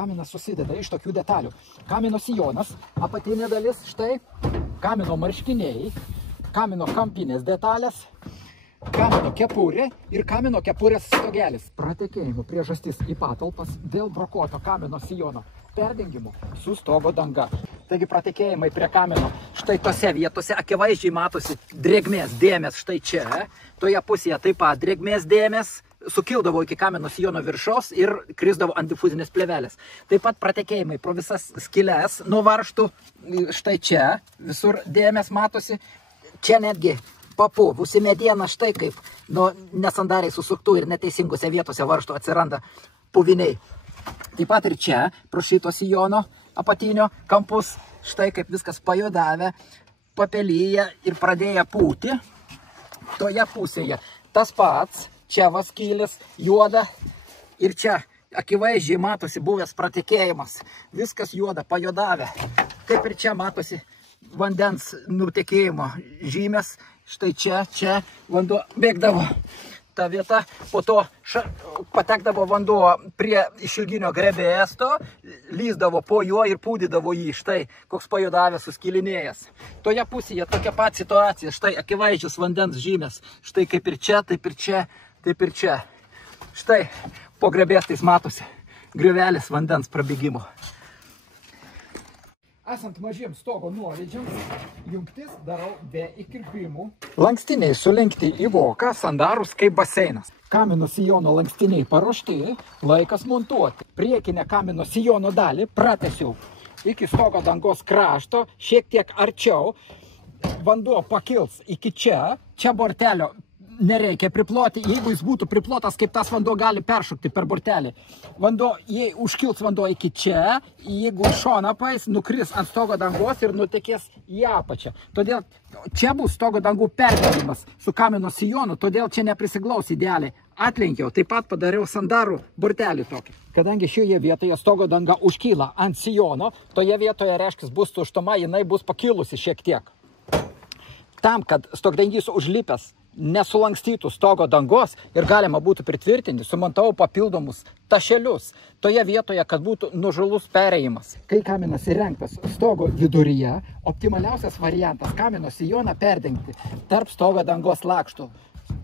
Kaminas susideda iš tokių detalių. Kamino sijonas, apatinė dalis, štai, kamino marškiniai, kamino kampinės detalės, kamino kepurė ir kamino kepurės stogelis. Pratekėjimo priežastis į patalpas dėl brokuoto kamino sijono perdengimo su stogo danga. Taigi pratekėjimai prie kamino štai tose vietose akivaizdžiai matosi drėgmės dėmės štai čia, toje pusėje taip pat drėgmės dėmės sukildavo iki kamino sijono viršaus ir krisdavo ant difuzinės plėvelės. Taip pat pratekėjimai pro visas skylės nuo varžtų štai čia, visur dėmės matosi, čia netgi papuvusi mediena štai kaip nuo nesandariai susuktų ir neteisingose vietose varžtų atsiranda puviniai. Taip pat ir čia, pro šito sijono apatinio kampus, štai kaip viskas pajodavę, papelyje ir pradėję pūti. Toje pusėje tas pats, čia vaskylis, juoda ir čia akivaizdžiai matosi buvęs pratekėjimas. Viskas juoda, pajodavę. Kaip ir čia matosi vandens nutekėjimo žymės. Štai čia vanduo bėgdavo ta vieta, po to patekdavo vanduo prie išilginio grebėsto, lyzdavo po juo ir pūdydavo jį, štai koks pajudavęs suskilinėjęs. Toje pusėje tokia pat situacija, štai akivaizdžios vandens žymės, štai kaip ir čia, taip ir čia, taip ir čia. Štai po grebėstais matosi griovelis vandens prabėgimo. Esant mažiems stogo nuolydžiams, jungtis darau be įkirpimų. Lankstiniai sulenkti į voką, sandarus kaip baseinas. Kamino sijono lankstiniai paruošti, laikas montuoti. Priekinę kamino sijono dalį pratęsiau iki stogo dangos krašto, šiek tiek arčiau. Vanduo pakils iki čia, čia bortelio nereikia priploti, jeigu jis būtų priplotas, kaip tas vanduo gali peršokti per bortelį. Vanduo, jei užkils vanduo iki čia, jeigu iš šoną paeis, nukris ant stogo dangos ir nutekės į apačią. Todėl čia bus stogo dangų perkėlimas su kamino sijonu, todėl čia neprisiglaus idealiai. Atlenkiau, taip pat padariau sandarų bortelį tokį. Kadangi šioje vietoje stogo danga užkyla ant sijono, toje vietoje reiškia bus tuštuma, jinai bus pakilusi šiek tiek. Tam, kad stogdengys užlipęs nesulankstytų stogo dangos ir galima būtų pritvirtinti, sumontavau papildomus tašelius toje vietoje, kad būtų nuožulus perėjimas. Kai kaminas įrengtas stogo viduryje, optimaliausias variantas kamino sijoną perdengti tarp stogo dangos lakštų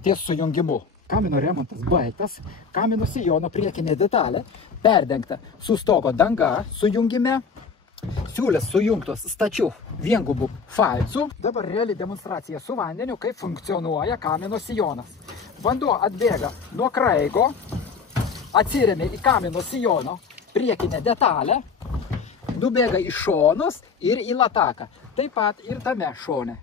ties sujungimu. Kamino remontas baigtas, kamino sijono priekinė detalė perdengta su stogo danga sujungime. Siūlės sujungtos stačių viengubų falcų. Dabar reali demonstracija su vandeniu, kaip funkcionuoja kamino sijonas. Vanduo atbėga nuo kraigo, atsiremia į kamino sijono priekinę detalę, nubėga į šonus ir į lataką. Taip pat ir tame šone.